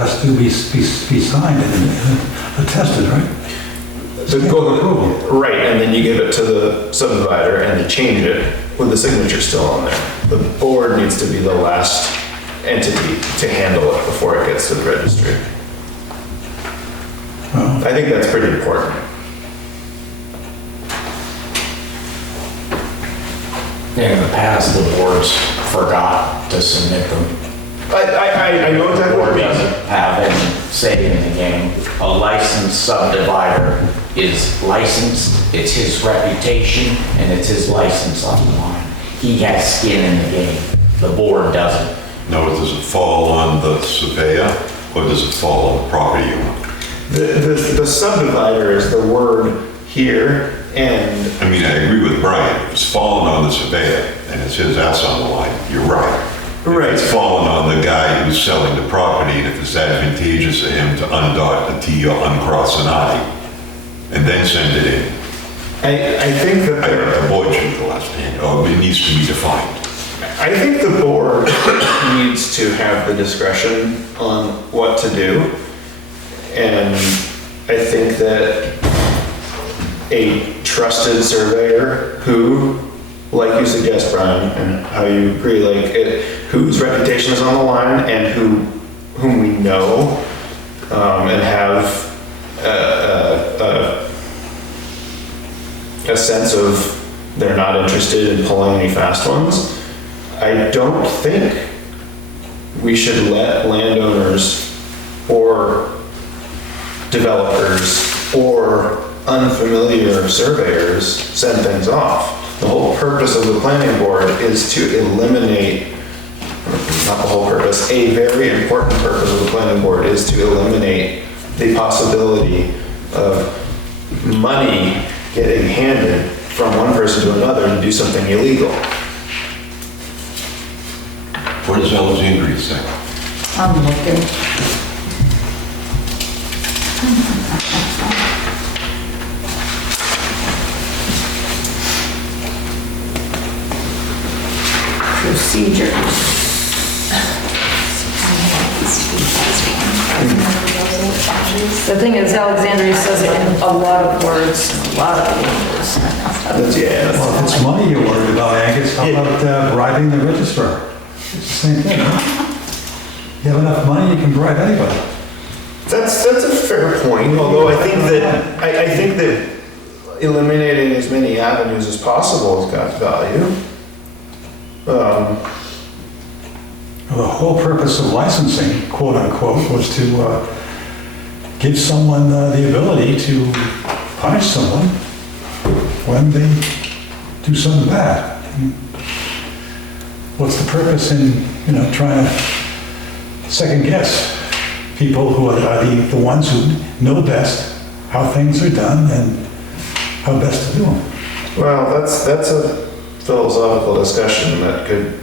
has to be signed and attested, right? The approval. Right, and then you give it to the subdivider and they change it with the signature still on there. The board needs to be the last entity to handle it before it gets to the registry. Well, I think that's pretty important. In the past, the boards forgot to submit them. I know The exactly what board you mean. doesn't have any say in the game. A licensed subdivider is licensed, it's his reputation, and it's his license on the line. He has skin in the game. The board doesn't. Now, does it fall on the surveyor or does it fall on the property owner? The subdivider is the word here, and I mean, I agree with Brian. If it's falling on the surveyor and it's his ass on the line, you're right. Right. If it's falling on the guy who's selling the property and if it's advantageous to him to undot a T or uncross an I and then send it in, I think that I think the board should be the last hand, or it needs to be defined. I think the board needs to have the discretion on what to do. And I think that a trusted surveyor who, like you suggest, Brian, and how you agree, like whose reputation is on the line and whom we know and have a sense of they're not interested in pulling any fast ones. I don't think we should let landowners or developers or unfamiliar surveyors send things off. The whole purpose of the planning board is to eliminate, not the whole purpose, a very important purpose of the planning board is to eliminate the possibility of money getting handed from one person to another to do something illegal. What does Alexandria say? I'm looking. Procedures. The thing is, Alexandria says it in a lot of words, a lot of pages. well, if it's money you're worried about, Angus, how about bribing the registrar? It's the same thing, huh? You have enough money, you can bribe anybody. That's a fair point, although I think that eliminating as many avenues as possible has got value. The whole purpose of licensing, quote unquote, was to give someone the ability to punish someone when they do something bad. What's the purpose in, trying to second guess people who are the ones who know best how things are done and how best to do them? Well, that's a philosophical discussion that could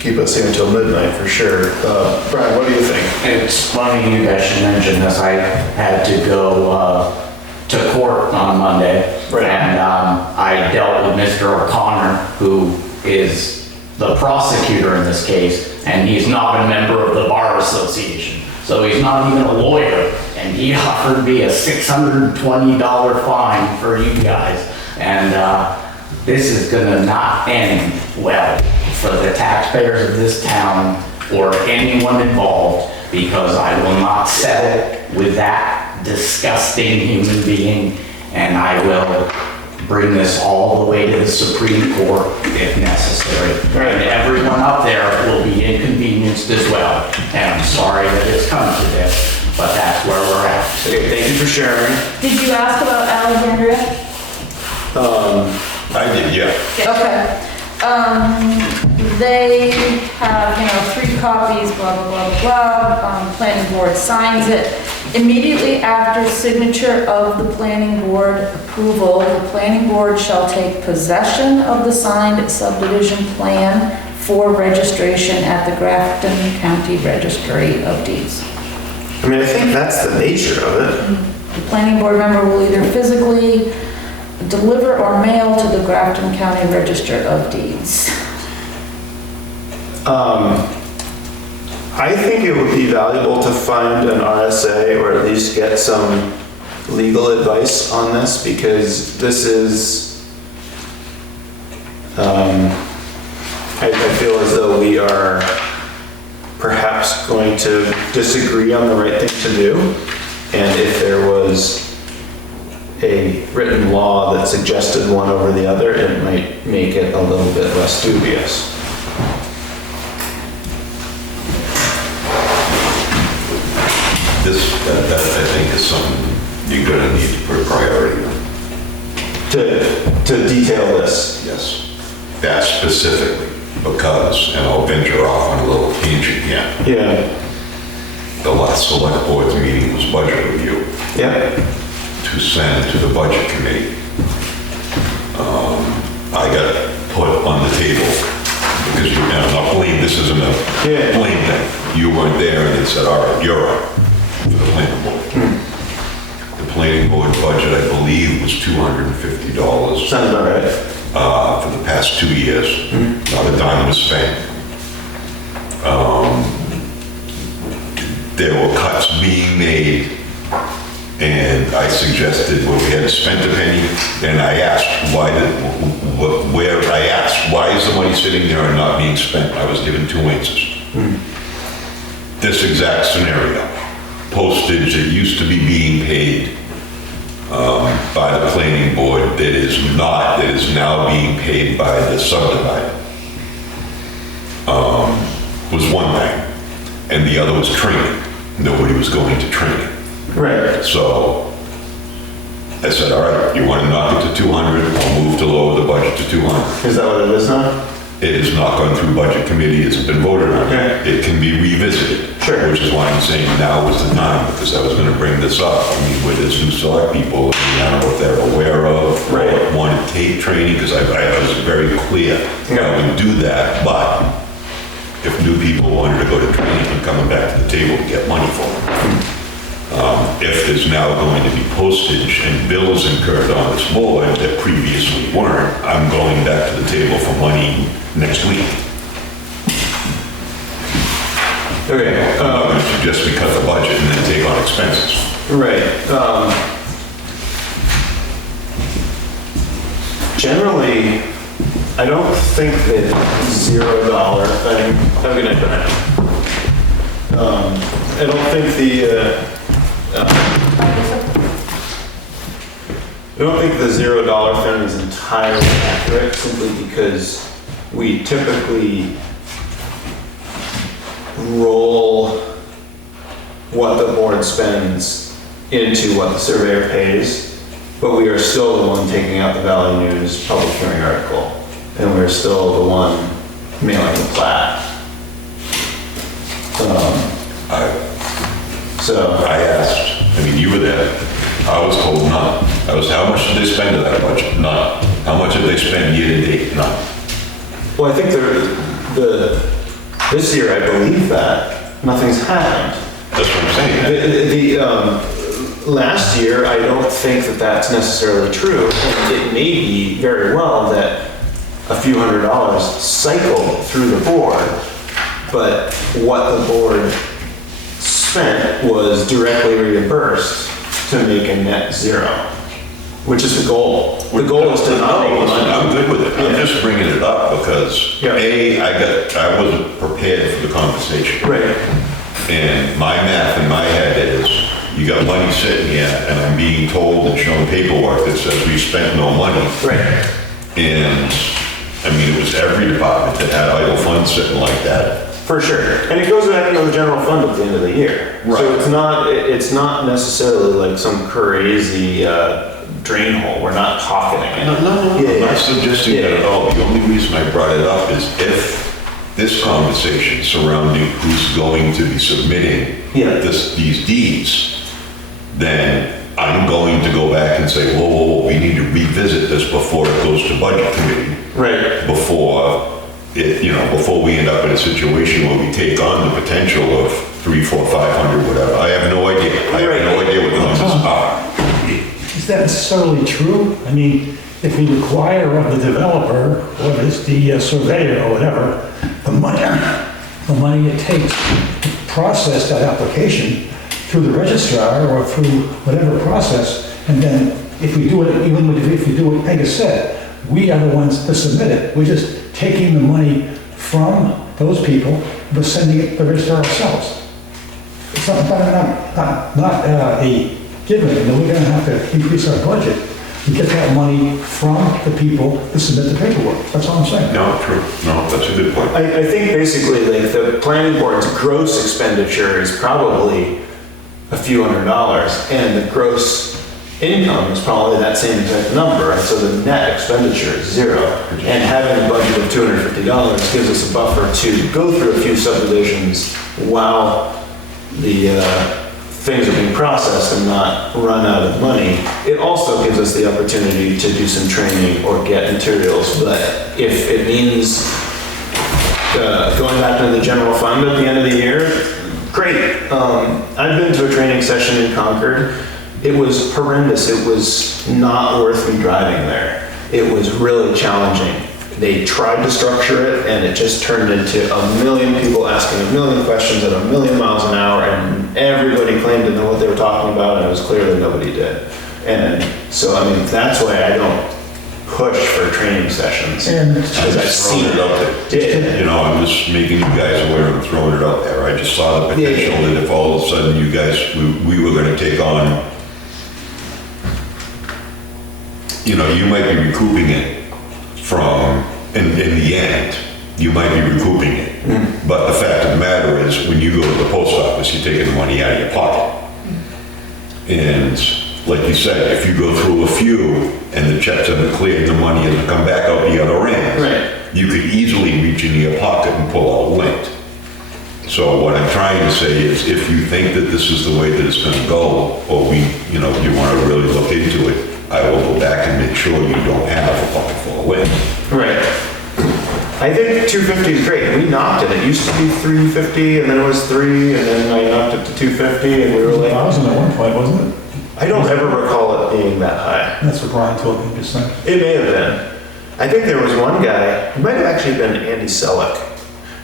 keep us here until midnight for sure. Brian, what do you think? It's funny you guys should mention this. I had to go to court on Monday. Right. And I dealt with Mr. O'Connor, who is the prosecutor in this case, and he's not a member of the Bar Association. So he's not even a lawyer, and he offered me a $620 fine for you guys. And this is gonna not end well for the taxpayers of this town or anyone involved, because I will not settle with that disgusting human being, and I will bring this all the way to the Supreme Court if necessary. And everyone up there will be inconvenienced as well. And I'm sorry that it's come to this, but that's where we're at. Thank you for sharing. Did you ask about Alexandria? I did, yeah. Okay. They have, 3 copies, blah, blah, blah, blah. Planning board signs it. Immediately after signature of the planning board approval, the planning board shall take possession of the signed subdivision plan for registration at the Grafton County Registry of Deeds. I mean, I think that's the nature of it. The planning board member will either physically deliver or mail to the Grafton County Register of Deeds. I think it would be valuable to find an RSA or at least get some legal advice on this, because this is, I feel as though we are perhaps going to disagree on the right thing to do. And if there was a written law that suggested one over the other, it might make it a little bit less dubious. That I think is something you're gonna need to put priority on. To detail this. Yes. That specifically, because, and I'll venture off on a little tangent here. Yeah. The last select board's meeting was budget review Yeah. to send to the budget committee. I got put on the table because you, and I'm not blame, this isn't a blame thing. You weren't there and they said, all right, you're up for the planning board. The planning board budget, I believe, was $250 Sounds about right. for the past 2 years. Not a dime was spent. There were cuts being made, and I suggested, well, we hadn't spent a penny, and I asked, why is the money sitting there and not being spent? I was given 2 answers. This exact scenario, postage that used to be being paid by the planning board that is now being paid by the subdivider, was one thing, and the other was training. Nobody was going to training. Right. So I said, all right, you want to knock it to 200, I'll move to lower the budget to 200. Is that what it is now? It has not gone through budget committee, it's been voted on. Okay. It can be revisited. Sure. Which is why I'm saying now is the time, because I was gonna bring this up. I mean, with this new select people, I don't know if they're aware of, Right. or want to take training, because I was very clear. Yeah. I would do that, but if new people wanted to go to training, I'm coming back to the table to get money for them. If there's now going to be postage and bills incurred on this board that previously weren't, I'm going back to the table for money next week. Okay. I'm not going to suggest we cut the budget and then take on expenses. Right. Generally, I don't think that $0 thing, have a good night, Brian. I don't think the $0 thing is entirely accurate, simply because we typically roll what the board spends into what the surveyor pays, but we are still the one taking out the Valley News public hearing article, and we're still the one mailing the plat. I asked, I mean, you were there, I was told none. How much did they spend of that budget? None. How much did they spend year to date? None. Well, I think this year, I believe that nothing's happened. That's what I'm saying. Last year, I don't think that that's necessarily true. And it may be very well that a few $100s cycled through the board, but what the board spent was directly reimbursed to make a net zero, which is the goal. The goal is to not make money. I'm good with it. I'm just bringing it up because, Yeah. I wasn't prepared for the conversation. Right. And my math in my head is, you got money sitting here, and I'm being told and shown paperwork that says we spent no money. Right. And, I mean, it was every department that had idle funds sitting like that. For sure. And it goes back into the general fund at the end of the year. Right. So it's not necessarily like some crazy drain hole. We're not pocketing it. No, I'm Yeah. not suggesting that at all. The only reason I brought it up is if this conversation surrounding who's going to be submitting Yeah. these deeds, then I'm going to go back and say, whoa, we need to revisit this before it goes to budget committee. Right. Before we end up in a situation where we take on the potential of 300, 400, 500, whatever. I have no idea. I have no idea what the numbers are. Is that necessarily true? I mean, if we require of the developer, or it's the surveyor or whatever, the the money it takes to process that application through the registrar or through whatever process. And then if we do it, even if we do what Peg has said, we are the ones that submit it. We're just taking the money from those people, but sending it to the registrar ourselves. It's not a given, and we're gonna have to increase our budget to get that money from the people that submit the paperwork. That's all I'm saying. No, true. No, that's a good point. I think basically like the planning board's gross expenditure is probably a few $100s, and the gross income is probably that same exact number, and so the net expenditure is zero. And having a budget of $250 gives us a buffer to go through a few subdivisions while the things are being processed and not run out of money. It also gives us the opportunity to do some training or get materials, but if it means going back to the general fund at the end of the year, great. I've been to a training session in Concord. It was horrendous. It was not worth me driving there. It was really challenging. They tried to structure it, and it just turned into a million people asking a million questions at a million miles an hour, and everybody claimed to know what they were talking about, and it was clear that nobody did. And so, I mean, that's why I don't push for training sessions. And because I've seen it out there. You know, I'm just making you guys aware and throwing it out there. I just saw the potential that if all of a sudden you guys, we were gonna take on, you know, you might be recouping it from, in the end, you might be recouping it. But the fact of the matter is, when you go to the post office, you're taking the money out of your pocket. And like you said, if you go through a few and the checks haven't cleared, the money hasn't come back out the other end, Right. you could easily reach into your pocket and pull out lint. So what I'm trying to say is, if you think that this is the way that it's gonna go, or you know, you wanna really look into it, I will go back and make sure you don't have a bucket full of lint. Right. I think 250 is great. We knocked it. It used to be 350, and then it was 3, and then I knocked it to 250, and we were like, 1,000 at one point, wasn't it? I don't ever recall it being that high. That's what Brian told me just then. It may have been. I think there was one guy, it might have actually been Andy Selleck,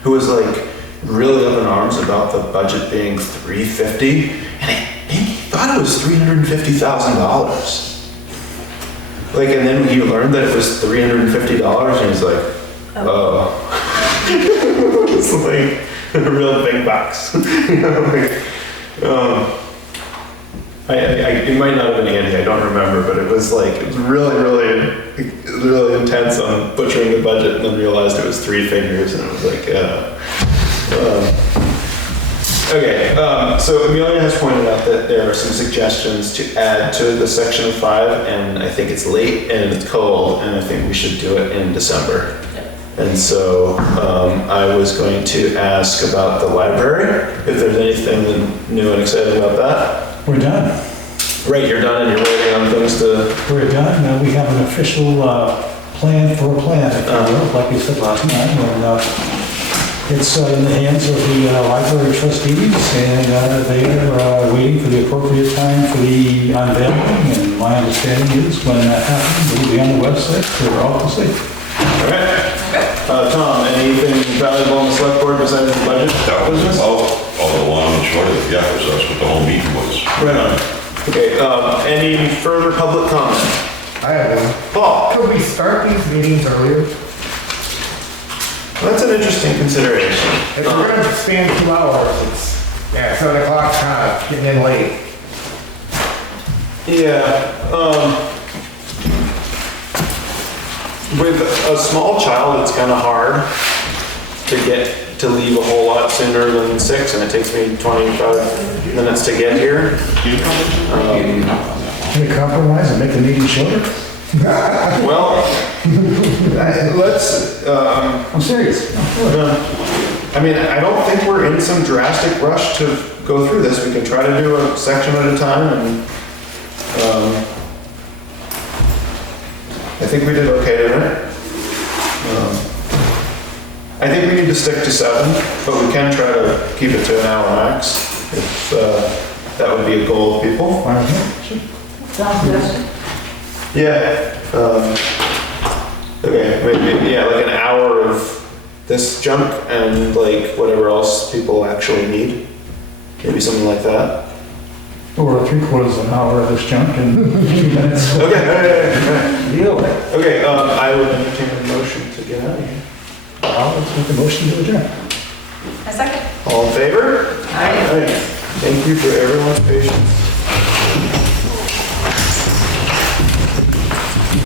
who was like really up in arms about the budget being 350, and I think he thought it was $350,000. Like, and then he learned that it was $350, and he's like, oh. It's like a real big bucks. You know, like, it might not have been Andy, I don't remember, but it was like, it was really intense on butchering the budget, and then realized it was 3 figures, and it was like, okay, so Amelia has pointed out that there are some suggestions to add to the section 5, and I think it's late and it's cold, and I think we should do it in December. And so I was going to ask about the library, if there's anything new and exciting about that. We're done. Right, you're done and you're waiting on things to... We're done. Now we have an official plan for a plan, if you will, like we said last night. And, it's in the hands of the library trustees, and they are waiting for the appropriate time for the unveiling. And my understanding is when that happens, it will be on the website for all to see. All right. Tom, anything valuable on the select board besides the budget? That was all the long and short of it. Yeah, that's what the whole meeting was. Right on. Okay, any further public comment? I have one. Paul? Could we start these meetings earlier? That's an interesting consideration. If we're gonna span 2 hours, it's, 7 o'clock's kind of getting in late. Yeah, with a small child, it's kind of hard to leave a whole lot sooner than 6, and it takes me 25 minutes to get here. Can we compromise and make the meeting shorter? Well, let's, I'm serious. I mean, I don't think we're in some drastic rush to go through this. We can try to do a section at a time, and I think we did okay tonight. I think we need to stick to 7, but we can try to keep it to an hour max, if that would be a goal of people. Sounds good. Yeah. Okay, maybe, yeah, like an hour of this junk and like whatever else people actually need. Maybe something like that. Or 3/4 of an hour of this junk in 2 minutes. Okay, Deal with it. okay, I would entertain a motion to get out of here. Let's make a motion to adjourn. A second. All in favor? Aye. Thank you for everyone's patience.